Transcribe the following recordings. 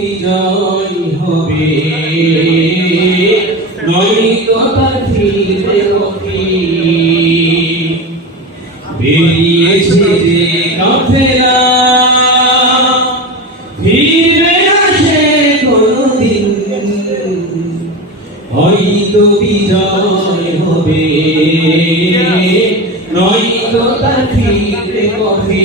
বিজয় হবে। নৈকতা ফিরবে কপি বেরিয়েছে যে পথেরা ফিরবে না সে কোনদিন। হয়তো বিজয় হবে। নৈকতা ফিরবে কপি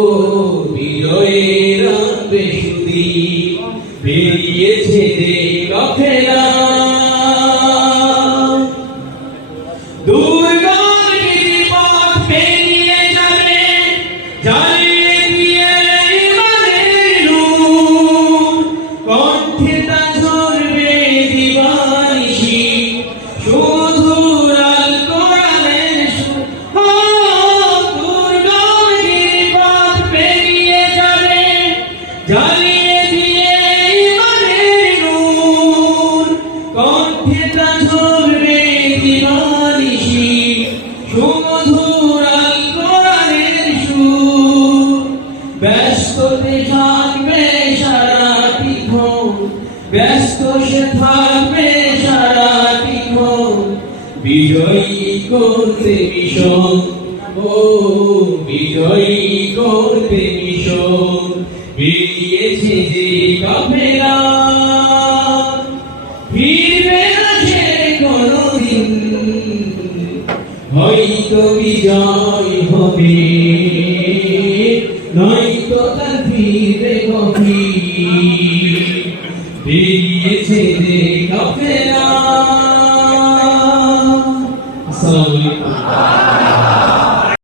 বেরিয়েছে যে রথেরা। দুর্গের ব্যস্ত সে থাকবে সারাটি বিজয়ী করতে মিশন। ও, বিজয়ী করতে মিশন। বেরিয়েছে যে কাফেলা ফিরবে না সে কোনদিন। হয়তো বিজয় হবে। নয়তো তার ফিরবে কবি বেরিয়েছে আসসালামু আলাইকুম।